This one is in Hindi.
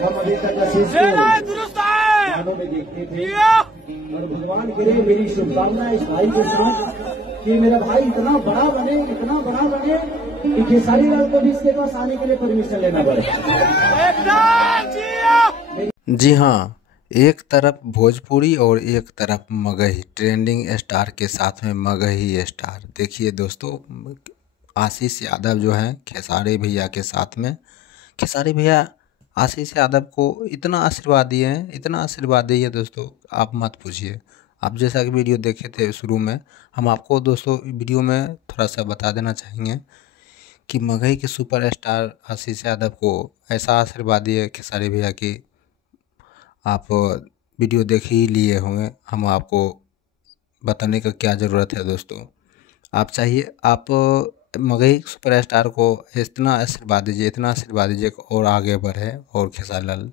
हम अभी तक आशीष को में देखते थे और भगवान करे मेरी शुभकामना इस भाई के साथ कि मेरा भाई इतना बड़ा बने कि खेसारी लाल को भी इसके पास आने के लिए परमिशन लेना पड़े। जी हाँ, एक तरफ भोजपुरी और एक तरफ मगही ट्रेंडिंग स्टार के साथ में मगही स्टार। देखिए दोस्तों, आशीष यादव जो हैं खेसारी भैया के साथ में, खेसारी भैया आशीष यादव को इतना आशीर्वाद दिए हैं, इतना आशीर्वाद दिए दोस्तों आप मत पूछिए। आप जैसा कि वीडियो देखे थे शुरू में, हम आपको दोस्तों वीडियो में थोड़ा सा बता देना चाहेंगे कि मगही के सुपरस्टार आशीष यादव को ऐसा आशीर्वाद दिए खेसारी भैया की आप वीडियो देख ही लिए होंगे। हम आपको बताने का क्या ज़रूरत है दोस्तों। आप चाहिए आप मगही सुपरस्टार को इतना आशीर्वाद दीजिए, इतना आशीर्वाद दीजिए और आगे बढ़े और खेसारी लाल